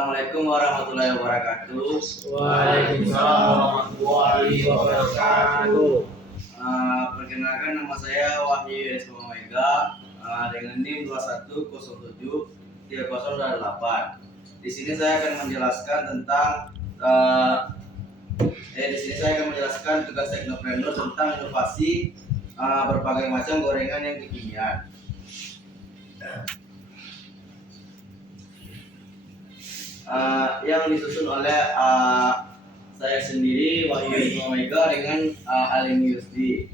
Assalamualaikum warahmatullahi wabarakatuh. Waalaikumsalam warahmatullahi wabarakatuh. Perkenalkan, nama saya Wahyu Yesus Omega dengan NIM 21073008. Di sini saya akan menjelaskan tentang tugas teknopreneur tentang inovasi berbagai macam gorengan yang kekinian. Yang disusun oleh saya sendiri, Wahyu Yesus Omega, dengan Alim Yusdi.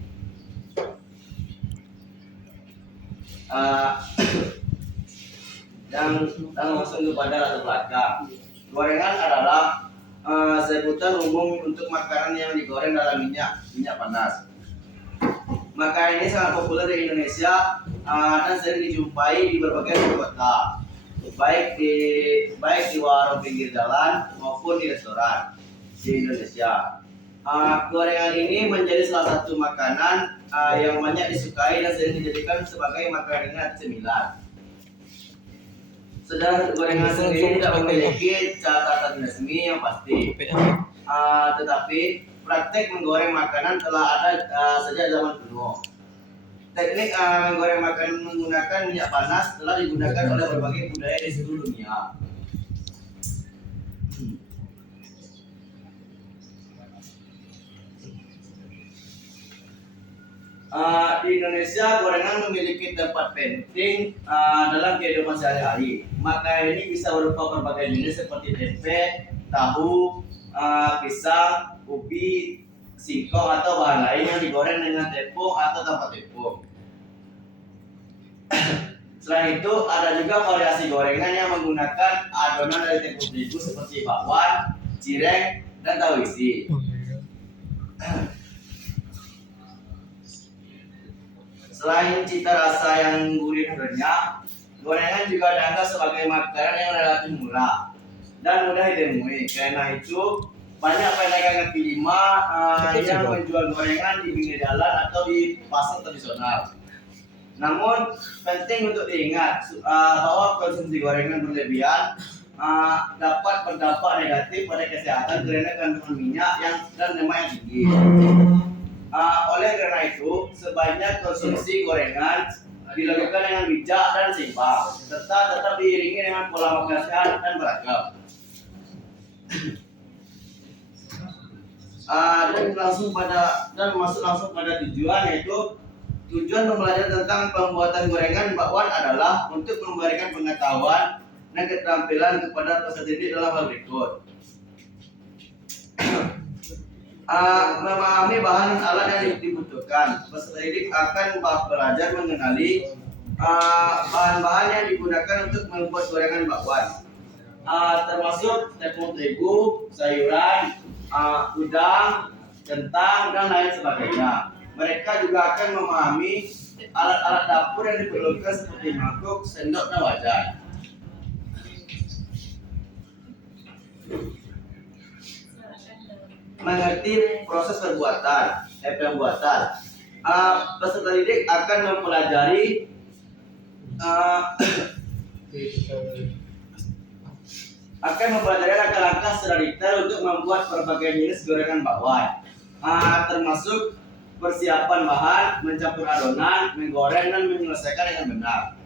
Dan langsung kepada latar belakang. Gorengan adalah sebutan umum untuk makanan yang digoreng dalam minyak panas. Makanan ini sangat populer di Indonesia dan sering dijumpai di berbagai kota, baik di warung pinggir jalan maupun di restoran di Indonesia. Gorengan ini menjadi salah satu makanan yang banyak disukai dan sering dijadikan sebagai makanan ringan cemilan. Sedang gorengan sendiri tidak memiliki catatan resmi yang pasti, tetapi praktek menggoreng makanan telah ada sejak zaman kuno. Teknik menggoreng makanan menggunakan minyak panas telah digunakan oleh berbagai budaya di seluruh dunia. Di Indonesia, gorengan memiliki tempat penting dalam kehidupan sehari-hari. Makanan ini bisa berupa berbagai jenis seperti tempe, tahu, pisang, ubi, singkong atau bahan lain yang digoreng dengan tepung atau tanpa tepung. Selain itu, ada juga variasi gorengan yang menggunakan adonan dari tepung terigu seperti bakwan, cireng, dan tahu isi. Selain cita rasa yang gurih dan renyah, gorengan juga dianggap sebagai makanan yang relatif murah dan mudah ditemui. Karena itu, banyak pedagang kaki lima yang menjual gorengan di pinggir jalan atau di pasar tradisional. Namun, penting untuk diingat bahwa konsumsi gorengan berlebihan dapat berdampak negatif pada kesehatan karena kandungan minyak dan lemak yang tinggi. Oleh karena itu, sebaiknya konsumsi gorengan dilakukan dengan bijak dan seimbang, serta tetap diiringi dengan pola makan sehat dan beragam. Dan masuk langsung pada tujuan, yaitu tujuan pembelajaran tentang pembuatan gorengan bakwan adalah untuk memberikan pengetahuan dan keterampilan kepada peserta didik dalam hal berikut. Memahami bahan dan alat yang dibutuhkan. Peserta didik akan belajar mengenali bahan-bahan yang digunakan untuk membuat gorengan bakwan, termasuk tepung terigu, sayuran, udang, kentang, dan lain sebagainya. Mereka juga akan memahami alat-alat dapur yang diperlukan seperti mangkuk, sendok, dan wajan. Mengerti proses pembuatan. Peserta didik akan mempelajari langkah-langkah secara detail untuk membuat berbagai jenis gorengan bakwan, termasuk persiapan bahan, mencampur adonan, menggoreng, dan menyelesaikan dengan benar.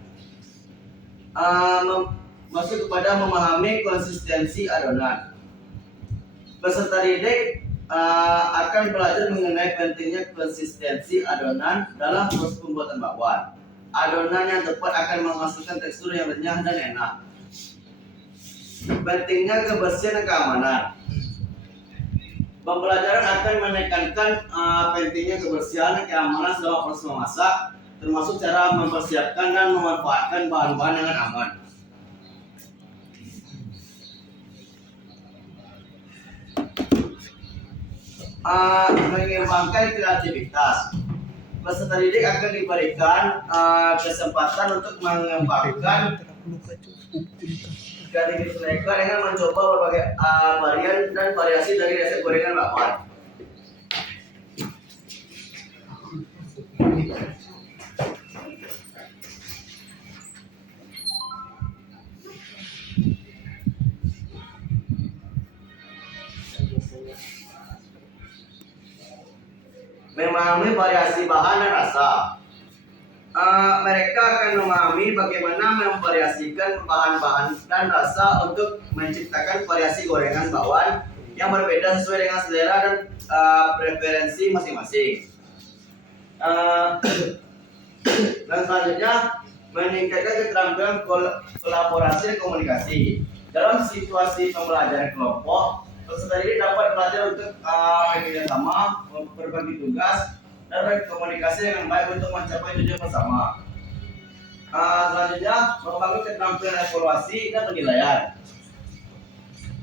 Masuk kepada memahami konsistensi adonan. Peserta didik akan belajar mengenai pentingnya konsistensi adonan dalam proses pembuatan bakwan. Adonan yang tepat akan menghasilkan tekstur yang renyah dan enak. Pentingnya kebersihan dan keamanan. Pembelajaran akan menekankan pentingnya kebersihan dan keamanan selama proses memasak, termasuk cara mempersiapkan dan memanfaatkan bahan-bahan dengan aman. Mengembangkan kreativitas. Peserta didik akan diberikan kesempatan untuk mengembangkan kreativitas mereka dengan mencoba berbagai varian dan variasi dari resep gorengan bakwan. memahami variasi bahan dan rasa. Mereka akan memahami bagaimana memvariasikan bahan-bahan dan rasa untuk menciptakan variasi gorengan bakwan yang berbeda sesuai dengan selera dan preferensi masing-masing. Dan selanjutnya meningkatkan keterampilan kolaborasi dan komunikasi. Dalam situasi pembelajaran kelompok, peserta didik dapat belajar untuk bekerja sama, berbagi tugas, dan berkomunikasi dengan baik untuk mencapai tujuan bersama. Selanjutnya, membangun keterampilan evaluasi dan penilaian.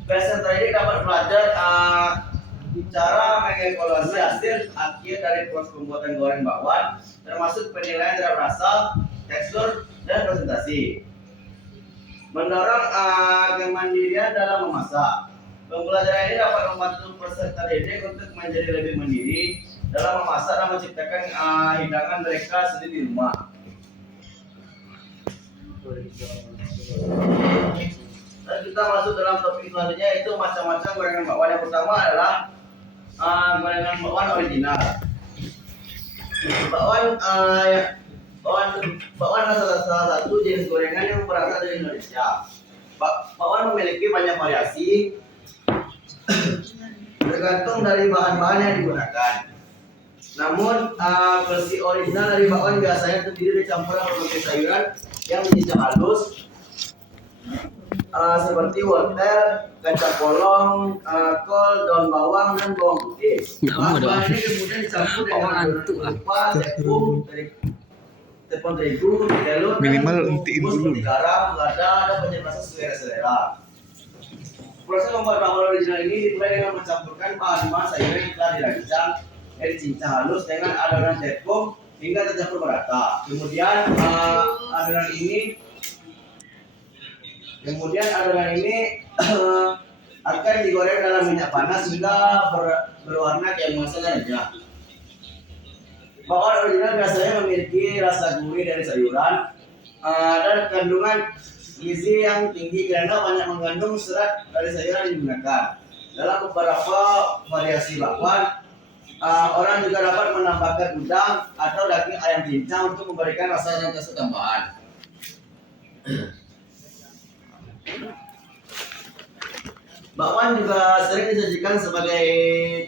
Peserta didik dapat belajar cara mengevaluasi hasil akhir dari proses pembuatan goreng bakwan, termasuk penilaian terhadap rasa, tekstur, dan presentasi. Mendorong kemandirian dalam memasak. Pembelajaran ini dapat membantu peserta didik untuk menjadi lebih mandiri dalam memasak dan menciptakan hidangan mereka sendiri di rumah. Dan kita masuk dalam topik selanjutnya, yaitu macam-macam gorengan bakwan. Yang pertama adalah gorengan bakwan original. Bakwan adalah salah satu jenis gorengan yang berasal dari Indonesia. Bakwan memiliki banyak variasi tergantung dari bahan-bahan yang digunakan. Namun versi original dari bakwan biasanya terdiri dari campuran berbagai sayuran yang dicincang halus, seperti wortel, kacang polong, kol, daun bawang, dan bawang putih. Bahan ini kemudian dicampur dengan adonan berupa tepung terigu, telur, minimal untiin dulu. garam, lada, dan penyedap rasa selera. Proses membuat bakwan original ini dimulai dengan mencampurkan bahan-bahan sayuran yang telah dirancang dan dicincang halus dengan adonan tepung hingga tercampur merata. Kemudian adonan ini akan digoreng dalam minyak panas hingga berwarna keemasan dan renyah. Bakwan original biasanya memiliki rasa gurih dari sayuran dan kandungan gizi yang tinggi karena banyak mengandung serat dari sayuran yang digunakan. Dalam beberapa variasi bakwan, orang juga dapat menambahkan udang atau daging ayam cincang untuk memberikan rasa dan tekstur tambahan. Bakwan juga sering disajikan sebagai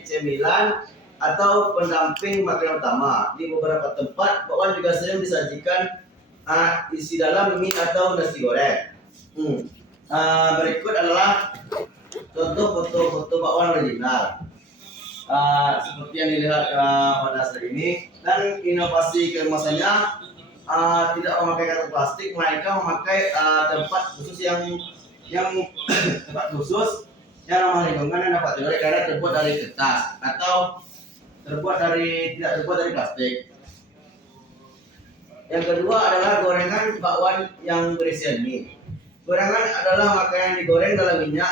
cemilan atau pendamping makanan utama. Di beberapa tempat, bakwan juga sering disajikan isi dalam mie atau nasi goreng. Berikut adalah contoh foto-foto bakwan original. Seperti yang dilihat pada saat ini. Dan inovasi kemasannya tidak memakai kantong plastik, melainkan memakai tempat khusus yang tempat khusus yang ramah lingkungan dan dapat dibeli karena terbuat dari kertas atau tidak terbuat dari plastik. Yang kedua adalah gorengan bakwan yang berisian mie. Gorengan adalah makanan yang digoreng dalam minyak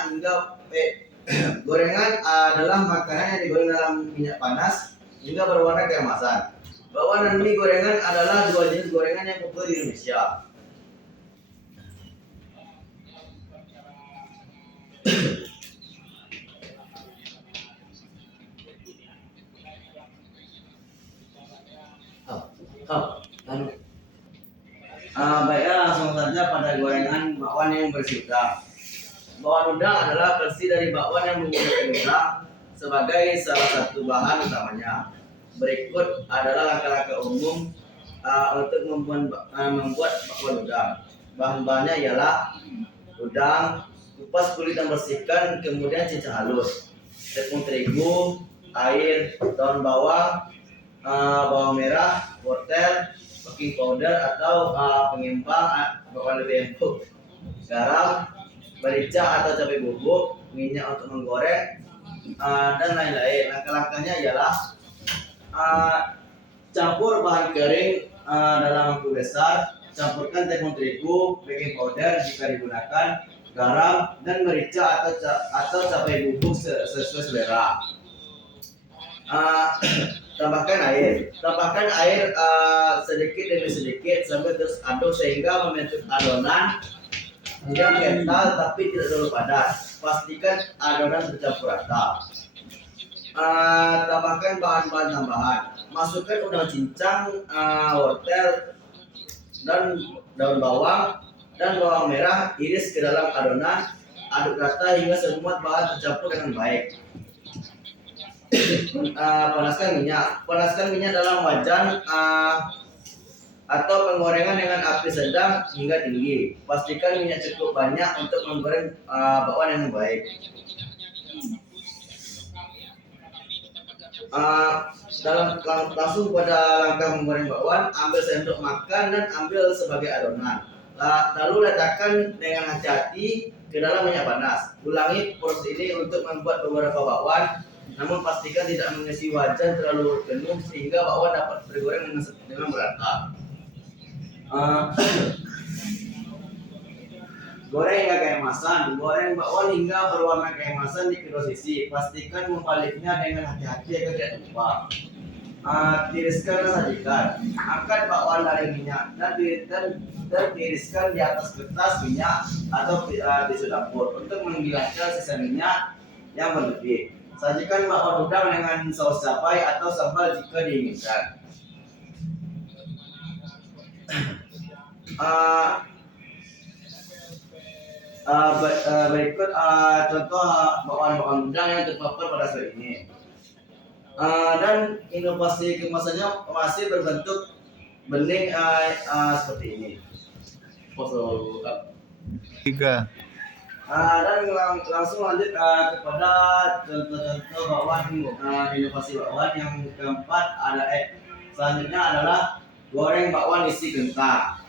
gorengan adalah makanan yang digoreng dalam minyak panas hingga berwarna keemasan. Bakwan dan mie gorengan adalah dua jenis gorengan yang populer di Indonesia. Baiklah, langsung saja pada gorengan bakwan yang berisi udang. Bakwan udang adalah versi dari bakwan yang menggunakan udang sebagai salah satu bahan utamanya. Berikut adalah langkah-langkah umum untuk membuat bakwan udang. Bahan-bahannya ialah udang, kupas kulit dan bersihkan, kemudian cincang halus, tepung terigu, air, daun bawang, bawang merah, wortel, baking powder atau pengembang bakwan lebih empuk, garam, merica atau cabai bubuk, minyak untuk menggoreng, dan lain-lain. Langkah-langkahnya ialah campur bahan kering dalam mangkuk besar, campurkan tepung terigu, baking powder jika digunakan, garam dan merica atau cabai bubuk sesuai selera. Tambahkan air sedikit demi sedikit sampai terus aduk sehingga membentuk adonan yang kental tapi tidak terlalu padat. Pastikan adonan tercampur rata. Tambahkan bahan-bahan tambahan. Masukkan udang cincang, wortel, dan daun bawang dan bawang merah, iris ke dalam adonan. Aduk rata hingga semua bahan tercampur dengan baik. Panaskan minyak dalam wajan atau penggorengan dengan api sedang hingga tinggi. Pastikan minyak cukup banyak untuk menggoreng bakwan yang baik. Langsung pada langkah menggoreng bakwan, ambil sendok makan dan ambil sebagai adonan. Lalu letakkan dengan hati-hati ke dalam minyak panas. Ulangi proses ini untuk membuat beberapa bakwan, namun pastikan tidak mengisi wajan terlalu penuh sehingga bakwan dapat bergoreng dengan merata. Goreng hingga keemasan. Goreng bakwan hingga berwarna keemasan di kedua sisi. Pastikan membaliknya dengan hati-hati agar tidak tumpah. Tiriskan dan sajikan. Angkat bakwan dari minyak dan tiriskan di atas kertas minyak atau tisu dapur untuk menghilangkan sisa minyak yang berlebih. Sajikan bakwan udang dengan saus cabai atau sambal jika diinginkan. Berikut contoh bakwan udang yang terpapar pada slide ini. Dan inovasi kemasannya masih berbentuk bening seperti ini. Foto 3. Dan langsung lanjut kepada contoh-contoh bakwan, inovasi bakwan yang keempat selanjutnya adalah goreng bakwan isi kentang.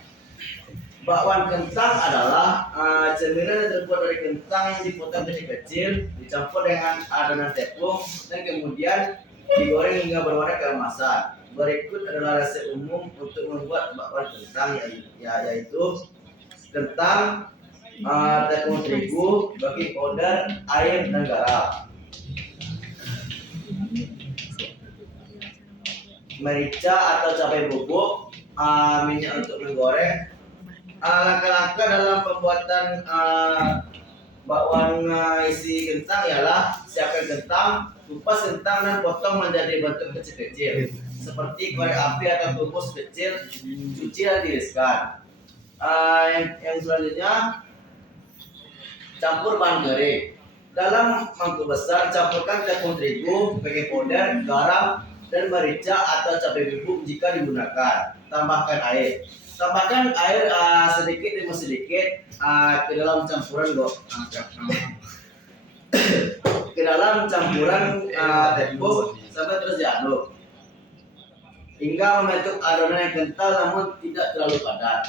Bakwan kentang adalah cemilan yang terbuat dari kentang yang dipotong kecil-kecil, dicampur dengan adonan tepung, dan kemudian digoreng hingga berwarna keemasan. Berikut adalah resep umum untuk membuat bakwan kentang, yaitu kentang, tepung terigu, baking powder, air, dan garam. Merica atau cabai bubuk, minyak untuk menggoreng. Langkah-langkah dalam pembuatan bakwan isi kentang ialah siapkan kentang, kupas kentang dan potong menjadi bentuk kecil-kecil seperti korek api atau kukus kecil, cuci dan tiriskan. Yang selanjutnya, campur bahan kering. Dalam mangkuk besar, campurkan tepung terigu, baking powder, garam, dan merica atau cabai bubuk jika digunakan. Tambahkan air sedikit demi sedikit ke dalam campuran tepung sampai terus diaduk hingga membentuk adonan yang kental namun tidak terlalu padat.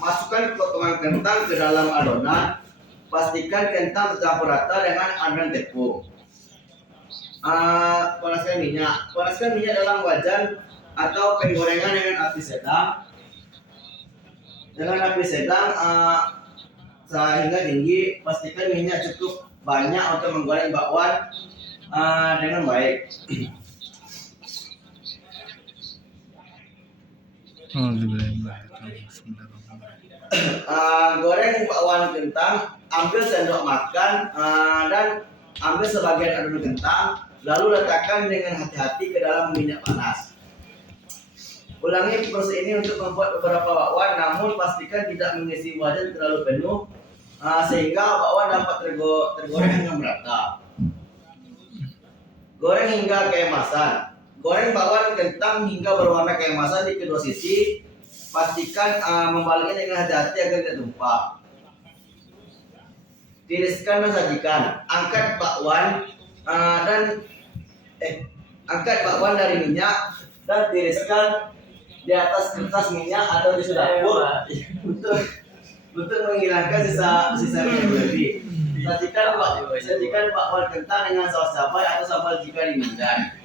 Masukkan potongan kentang ke dalam adonan. Pastikan kentang tercampur rata dengan adonan tepung. Panaskan minyak dalam wajan atau penggorengan dengan api sedang. Sehingga tinggi. Pastikan minyak cukup banyak untuk menggoreng bakwan dengan baik. Goreng bakwan kentang, ambil sendok makan dan ambil sebagian adonan kentang, lalu letakkan dengan hati-hati ke dalam minyak panas. Ulangi proses ini untuk membuat beberapa bakwan, namun pastikan tidak mengisi wajan terlalu penuh sehingga bakwan dapat tergoreng dengan merata. Goreng hingga keemasan. Goreng bakwan kentang hingga berwarna keemasan di kedua sisi. Pastikan membaliknya dengan hati-hati agar tidak tumpah. Tiriskan dan sajikan. Angkat bakwan dari minyak dan tiriskan di atas kertas minyak atau tisu dapur untuk menghilangkan sisa minyak berlebih. Sajikan bakwan kentang dengan saus cabai atau sambal jika diinginkan.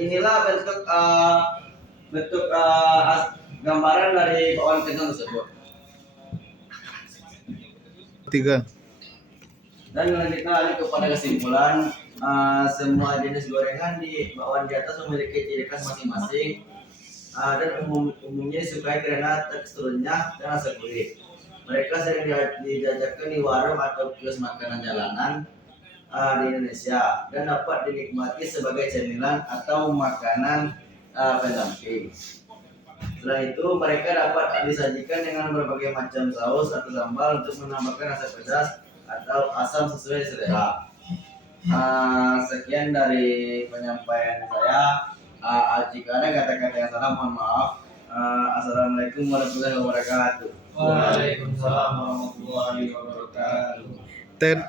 Inilah bentuk gambaran dari bakwan kentang tersebut. 3. Dan kita lanjut kepada kesimpulan. Semua jenis gorengan di bakwan di atas memiliki ciri khas masing-masing dan umumnya disukai karena teksturnya dan rasa gurih. Mereka sering dijajakan di warung atau kios makanan jalanan di Indonesia dan dapat dinikmati sebagai cemilan atau makanan pendamping. Setelah itu mereka dapat disajikan dengan berbagai macam saus atau sambal untuk menambahkan rasa pedas atau asam sesuai selera. Sekian dari penyampaian saya. Jika ada kata-kata yang salah mohon maaf. Assalamualaikum warahmatullahi wabarakatuh. Waalaikumsalam warahmatullahi wabarakatuh. Ted